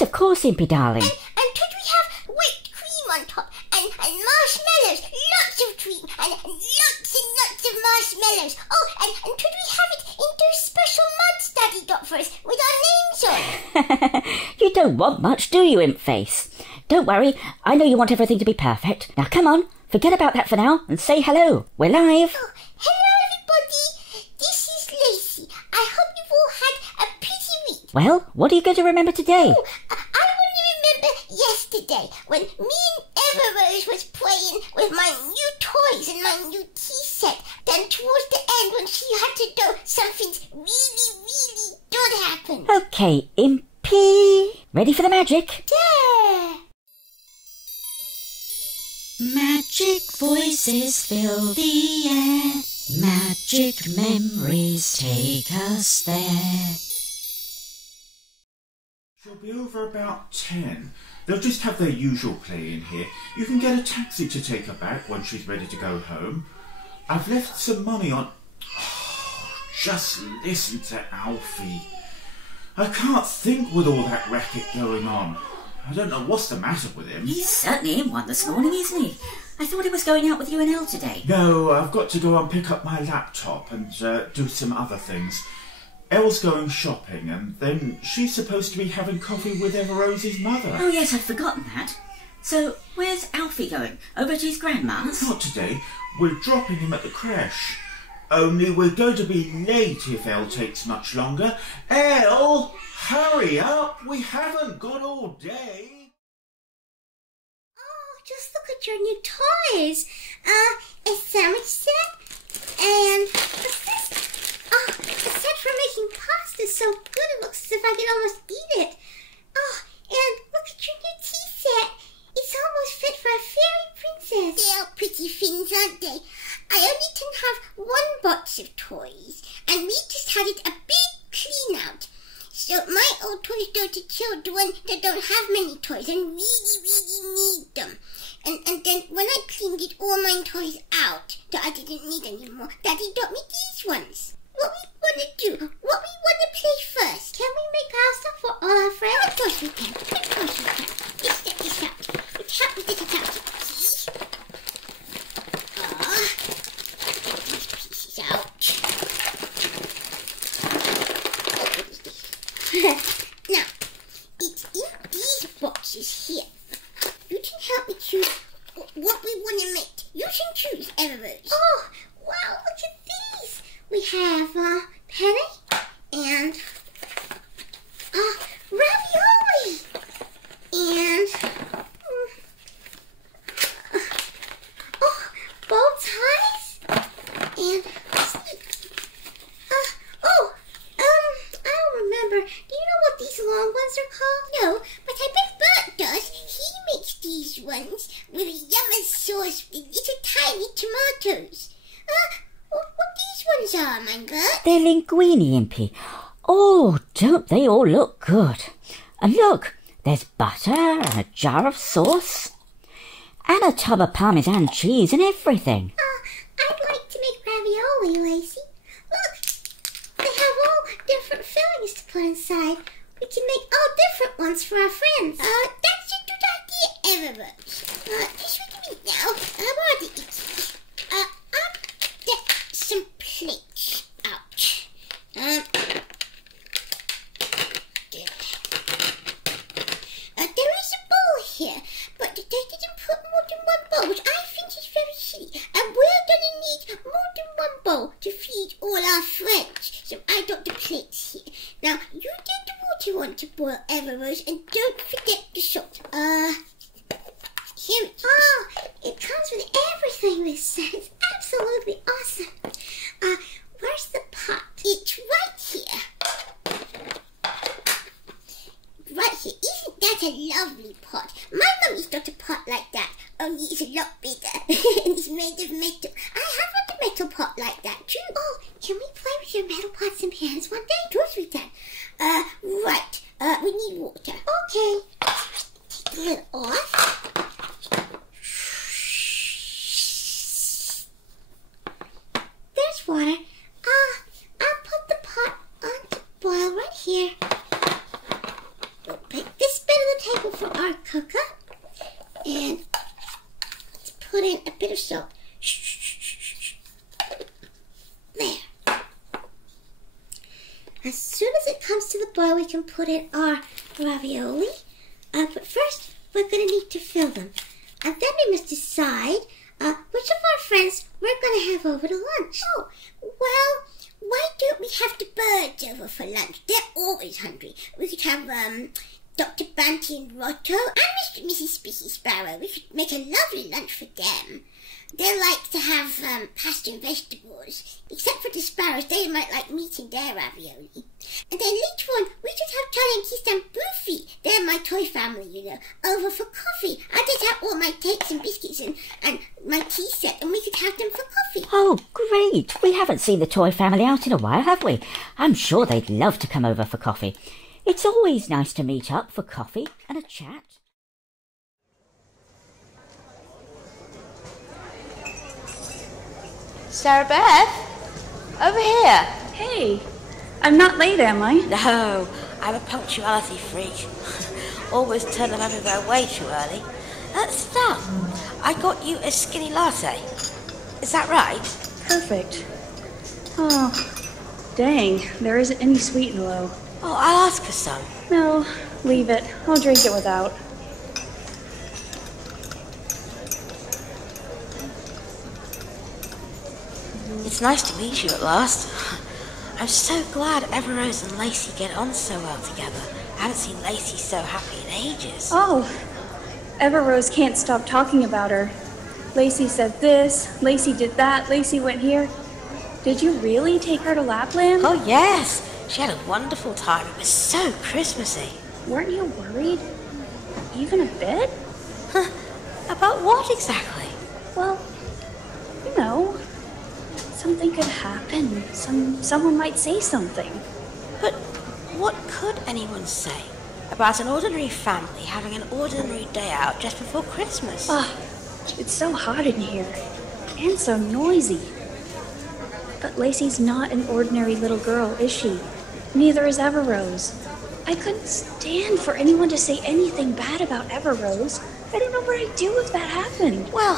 Yes, of course, Impy darling. And could we have whipped cream on top and marshmallows, lots of cream and lots of marshmallows. Oh, and could we have it in those special mugs Daddy got for us with our names on? You don't want much, do you, Imp Face? Don't worry, I know you want everything to be perfect. Now come on, forget about that for now and say hello. We're live. Oh, hello everybody, this is Lacey. I hope you've all had a pretty week. Well, what are you going to remember today? Oh, I want to remember yesterday when me and Ever Rose was playing with my new toys and my new tea set. Then towards the end when she had to go, something really good happened. Okay, Impy. Ready for the magic? There. Magic voices fill the air. Magic memories take us there. She'll be over about 10. They'll just have their usual play in here. You can get a taxi to take her back when she's ready to go home. I've left some money on... Oh, just listen to Alfie. I can't think with all that racket going on. I don't know what's the matter with him. He's certainly in one this morning, isn't he? I thought he was going out with you and Elle today. No, I've got to go and pick up my laptop and do some other things. Elle's going shopping, and then she's supposed to be having coffee with Ever Rose's mother. Oh yes, I'd forgotten that. So, where's Alfie going? Over to his grandma's? Not today. We're dropping him at the creche. Only we're going to be late if Elle takes much longer. Elle, hurry up! We haven't got all day. Oh, just look at your new toys. A sandwich set and what's this? Oh, a set for making pasta. So good it looks as if I could almost eat it. Oh, and look at your new tea set. It's almost fit for a fairy princess. They are pretty things, aren't they? I only can have one box of toys, and we just had it a big clean out. So my old toys go to children that don't have many toys and really need them. And then when I cleaned it all my toys out that I didn't need anymore, Daddy got me these ones. What we want to do, what we want to play first. Can we make pasta for all our friends? Of course we can. Of course we can. Let's get this out. Let's help with this out, please. Get these pieces out. What is this? Now, it's in these boxes here. You can help me choose what we want to make. You can choose, Ever Rose. Oh, wow, look at these. We have penne and ravioli and bow ties and I don't remember. Do you know what these long ones are called? No, but I bet Bert does. He makes these ones with a yummy sauce with little tiny tomatoes. What these ones are, my Bert? They're linguine, Impy. Oh, don't they all look good? And look, there's butter and a jar of sauce and a tub of Parmesan cheese and everything. I'd like to make ravioli, Lacey. Look, they have all different fillings to put inside. We can make all different ones for our friends. That's a good idea, Ever Rose. This we can eat now. Where are the itches? I'll get some plates out. There is a bowl here, but they didn't put more than one bowl, which I think is very silly. And we're gonna need more than one bowl to feed all our friends. So I got the plates here. Now, you get the water on to boil, Ever Rose, and don't forget the salt. Here it is. Oh, it comes with everything this set. It's absolutely awesome. Where's the pot? It's right here. Right here. Isn't that a lovely pot? My mummy's got a pot like that, only it's a lot bigger. And it's made of metal. I have a metal pot like that too. Oh, can we play with your metal pots and pans one day? Of course we can. Right. We need water. Okay. Take the lid off. There's water. I'll put the pot on to boil right here. We'll pick the spin bit of salt. Shh. There. As soon as it comes to the boil, we can put in our ravioli. But first, we're going to need to fill them. And then we must decide which of our friends we're going to have over to lunch. Oh, well, why don't we have the birds over for lunch? They're always hungry. We could have Dr. Banty and Rotto and Mr. and Mrs. Spiky Sparrow. We could make a lovely lunch for them. They like to have pasta and vegetables. Except for the sparrows, they might like meat in their ravioli. And then later on, we could have Charlie and Keith and Boofy. They're my toy family, you know, over for coffee. I did have all my cakes and biscuits and my tea set, and we could have them for coffee. Oh, great. We haven't seen the toy family out in a while, have we? I'm sure they'd love to come over for coffee. It's always nice to meet up for coffee and a chat. Sarah Beth, over here. Hey, I'm not late, am I? No, I'm a punctuality freak. Always turn them everywhere way too early. Stop. I got you a skinny latte. Is that right? Perfect. Oh, dang, there isn't any sweet in low. Oh, I'll ask for some. No, leave it. I'll drink it without. It's nice to meet you at last. I'm so glad Ever Rose and Lacey get on so well together. I haven't seen Lacey so happy in ages. Oh, Ever Rose can't stop talking about her. Lacey said this, Lacey did that, Lacey went here. Did you really take her to Lapland? Oh, yes. She had a wonderful time. It was so Christmassy. Weren't you worried? Even a bit? About what exactly? Well, you know, something could happen. Someone might say something. But what could anyone say about an ordinary family having an ordinary day out just before Christmas? Ah, it's so hot in here. And so noisy. But Lacey's not an ordinary little girl, is she? Neither is Ever Rose. I couldn't stand for anyone to say anything bad about Ever Rose. I don't know what I'd do if that happened. Well,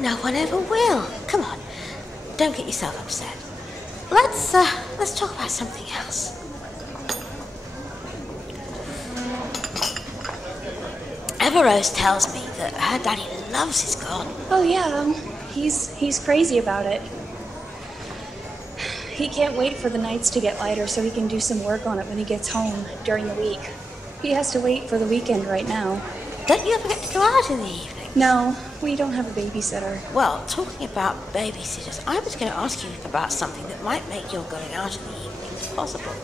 no one ever will. Come on, don't get yourself upset. Let's talk about something else. Ever Rose tells me that her daddy loves his garden. Oh yeah, he's crazy about it. He can't wait for the nights to get lighter so he can do some work on it when he gets home during the week. He has to wait for the weekend right now. Don't you ever get to go out in the evening? No, we don't have a babysitter. Well, talking about babysitters, I was going to ask you about something that might make your going out in the evenings possible.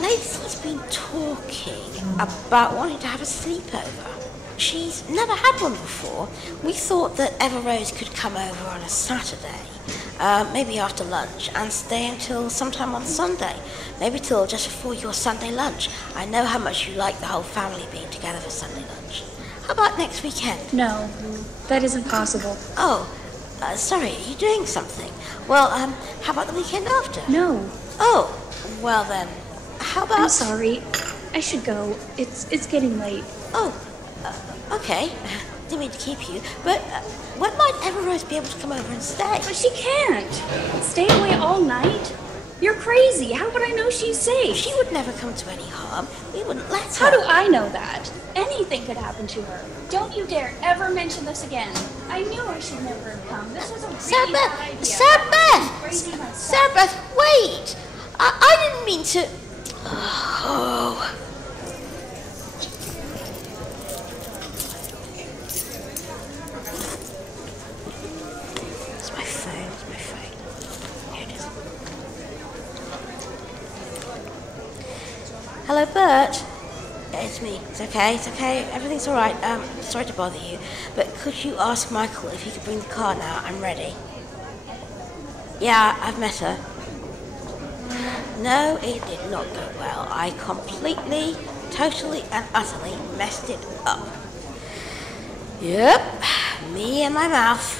Lacey's been talking about wanting to have a sleepover. She's never had one before. We thought that Ever Rose could come over on a Saturday, maybe after lunch, and stay until sometime on Sunday, maybe till just before your Sunday lunch. I know how much you like the whole family being together for Sunday lunch. How about next weekend? No, that isn't possible. Oh, sorry, are you doing something? Well, how about the weekend after? No. Oh, well then, how about... I'm sorry. I should go. It's getting late. Oh, okay. Didn't mean to keep you, but when might Ever Rose be able to come over and stay? But she can't. Stay away all night? You're crazy. How would I know she's safe? She would never come to any harm. We wouldn't let her. How do I know that? Anything could happen to her. Don't you dare ever mention this again. I knew I should never have come. This was a really bad idea. Sarah Beth, wait! I didn't mean to... Oh... Hello, Bert. It's me. It's okay. Everything's all right. Sorry to bother you, but could you ask Michael if he could bring the car now? I'm ready. Yeah, I've met her. No, it did not go well. I completely, totally, and utterly messed it up. Yep, me and my mouth.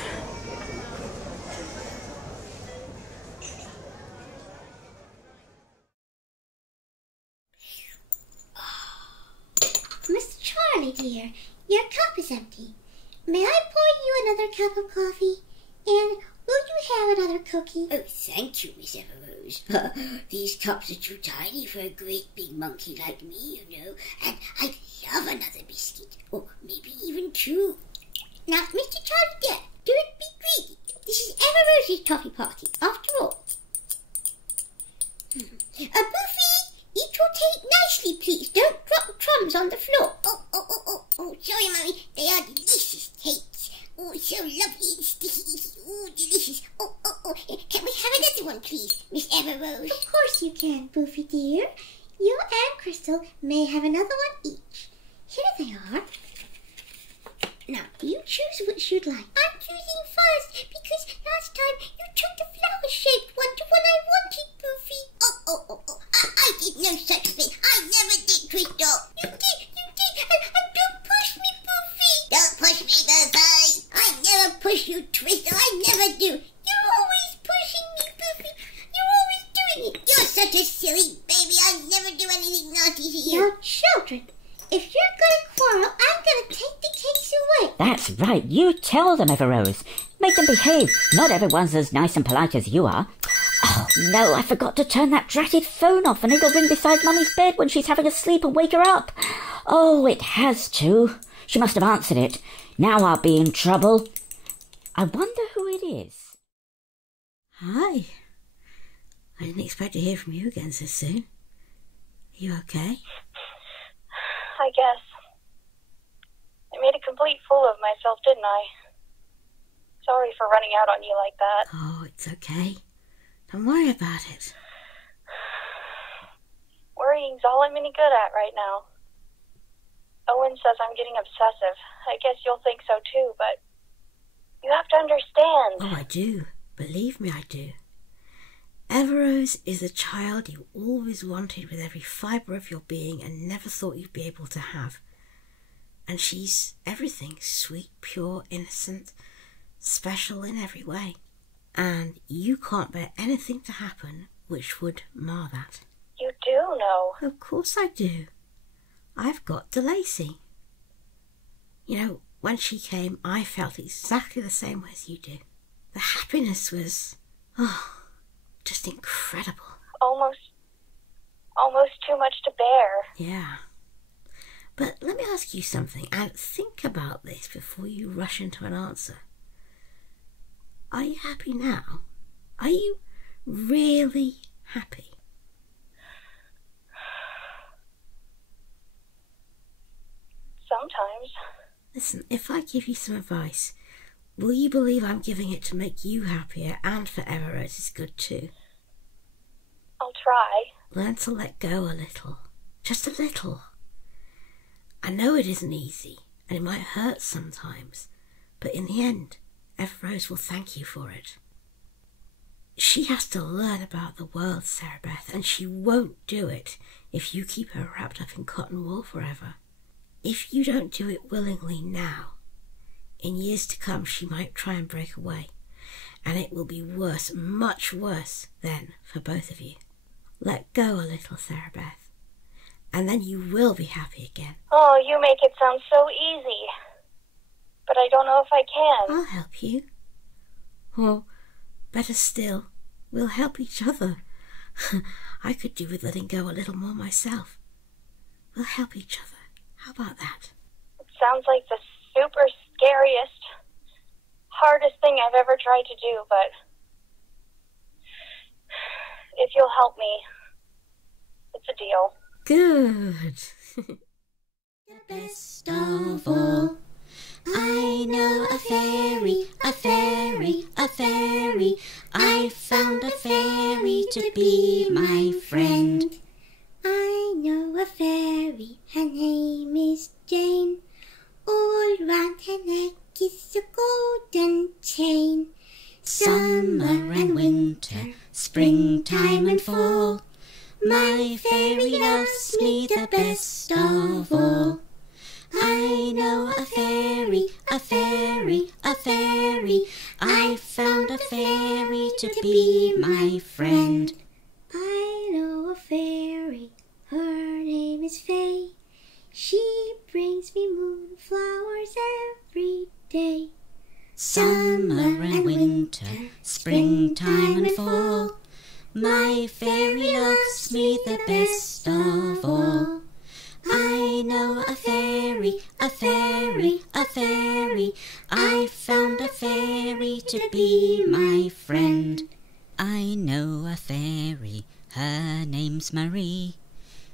Mr. Charlie, dear, your cup is empty. may I pour you another cup of coffee? And will you have another cookie? Oh, thank you, Miss Ever Rose. These cups are too tiny for a great big monkey like me, you know. And I'd love another biscuit. Or maybe even two. Now, Mr. Charlie Depp, don't be greedy. This is Ever Rose's toffee party, after all. Buffy, eat your cake nicely, please. Don't drop crumbs on the floor. Oh, sorry, Mummy. They are delicious cakes. Oh, so lovely and sticky. Oh, delicious. Oh. Can we have another one, please, Miss Ever Rose? Of course you can, Buffy dear. You and Crystal may have another one each. Here they are. Now, you choose which you'd like. I'm choosing first, because last time you took the flower-shaped one to one I wanted, Buffy. I did no such thing. I never did, Crystal. You did, and don't push me, Buffy. Don't push me, Buffy. I never push you, Crystal. I never do. You're always pushing me, Buffy. You're always doing it. You're such a silly baby. I never do anything naughty to you. Now, children, if you're going to quarrel, I'm going to take the cakes away. That's right. You tell them, Ever Rose. Make them behave. Not everyone's as nice and polite as you are. Oh, no, I forgot to turn that dratted phone off and it'll ring beside Mummy's bed when she's having a sleep and wake her up. Oh, it has to. She must have answered it. Now I'll be in trouble. I wonder who it is. Hi. I didn't expect to hear from you again so soon. Are you okay? I guess. I made a complete fool of myself, didn't I? Sorry for running out on you like that. Oh, it's okay. Don't worry about it. Worrying's all I'm any good at right now. Owen says I'm getting obsessive. I guess you'll think so too, but you have to understand. Oh, I do. Believe me, I do. Ever Rose is the child you always wanted with every fibre of your being and never thought you'd be able to have. And she's everything, sweet, pure, innocent, special in every way. And you can't bear anything to happen which would mar that. You do know. Of course I do. I've got DeLacey. You know, when she came, I felt exactly the same way as you do. The happiness was, just incredible. Almost too much to bear. Yeah. But let me ask you something, and think about this before you rush into an answer. Are you happy now? Are you really happy? Sometimes. Listen, if I give you some advice, will you believe I'm giving it to make you happier and for Ever Rose's good too? I'll try. Learn to let go a little. Just a little. I know it isn't easy, and it might hurt sometimes, but in the end, Ever Rose will thank you for it. She has to learn about the world, Sarah Beth, and she won't do it if you keep her wrapped up in cotton wool forever. If you don't do it willingly now, in years to come she might try and break away, and it will be worse, much worse then for both of you. Let go a little, Sarah Beth, and then you will be happy again. Oh, you make it sound so easy. But I don't know if I can. I'll help you. Or, better still, we'll help each other. I could do with letting go a little more myself. We'll help each other. How about that? It sounds like the super scariest, hardest thing I've ever tried to do, but if you'll help me, it's a deal. Good. The best of all, I know a fairy, a fairy, a fairy. I found a fairy to be my friend. I know a fairy, her name is Jane. All round her neck is a golden chain. Summer and winter, springtime and fall, my fairy loves me the best of all. I know a fairy, a fairy, a fairy. I found a fairy to be my friend. I know a fairy, her name is Faye. She brings me moonflowers every day. Summer and winter, springtime and fall, my fairy loves me the best of all. I know a fairy, a fairy, a fairy. I found a fairy to be my friend. I know a fairy, her name's Marie.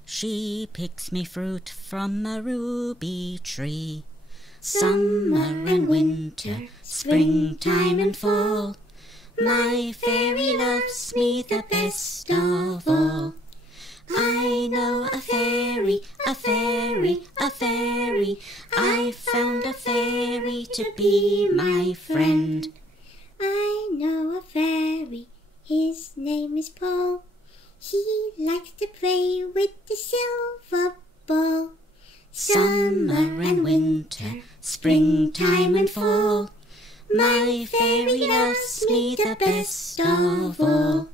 She picks me fruit from a ruby tree. Summer and winter, springtime and fall, my fairy loves me the best of all. I know a fairy, a fairy, a fairy. I found a fairy to be my friend. I know a fairy, his name is Paul. He likes to play with the silver ball. Summer and winter, springtime and fall, my fairy loves me the best of all.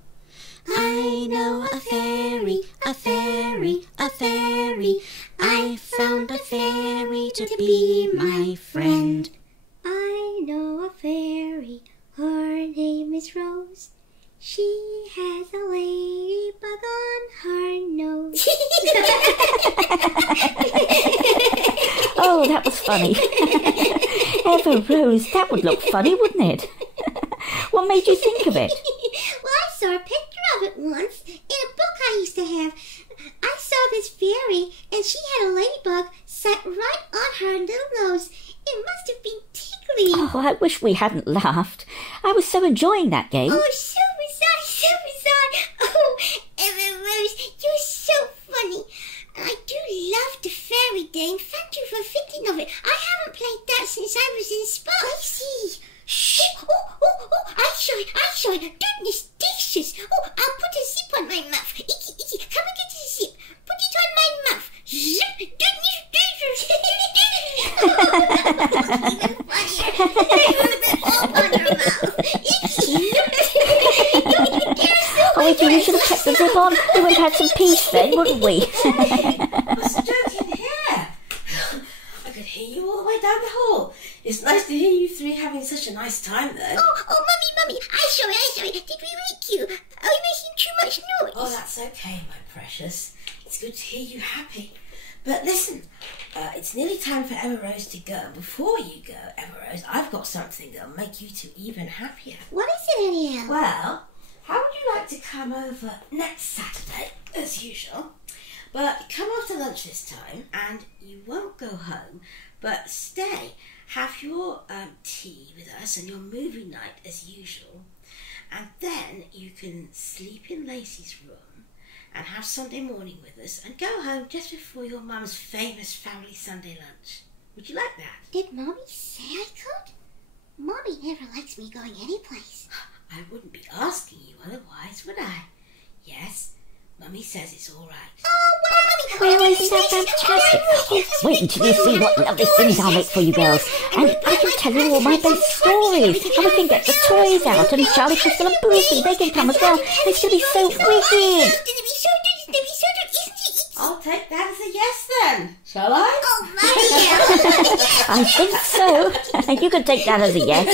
I know a fairy, a fairy, a fairy. I found a fairy to be my friend. I know a fairy, her name is Rose. She has a ladybug on her nose. Oh, that was funny. Ever Rose, that would look funny, wouldn't it? What made you think of it? Well, I saw a picture of it once in a book I used to have. I saw this fairy, and she had a ladybug sat right on her little nose. It must have been tickly. Oh, I wish we hadn't laughed. I was so enjoying that game. Oh, so was I, so was I. Oh, Ever Rose, you're so funny. I do love the fairy game. Thank you for thinking of it. I haven't played that since I was in Sparky. Shh! Oh, I saw it. Goodness gracious. Oh, I'll put a zip on my mouth. Icky, come and get the zip. Put it on my mouth. Zip, goodness gracious. Even funnier. All on her mouth. Oh, if you should have kept the zip on, we would have had some peace then, wouldn't we? What's the joke in here? I could hear you all the way down the hall. It's nice to hear you three having such a nice time, though. Oh, Mummy, I saw it. Did we wake you? Are we making too much noise? Oh, that's okay, my precious. It's good to hear you happy. But listen, it's nearly time for Ever Rose to go. Before you go, Ever Rose, I've got something that'll make you two even happier. What is it, anyhow? Well, how would you like to come over next Saturday, as usual? But come after lunch this time, and you won't go home, but stay. Have your tea with us and your movie night as usual, and then you can sleep in Lacey's room and have Sunday morning with us and go home just before your mum's famous family Sunday lunch. Would you like that? Did Mommy say I could? Mommy never likes me going anyplace. I wouldn't be asking you otherwise, would I? Yes, Mummy says it's all right. Oh, well, Mummy, Oh, isn't that fantastic? Oh, wait until you see what lovely things I'll make for you girls. And I can tell you all my best stories. And we can get the toys out. And Charlie, Crystal and Boozy, they can come as well. It's going to be so wicked. I'll take that as a yes then, shall I? Oh, Mummy! I think so. You can take that as a yes.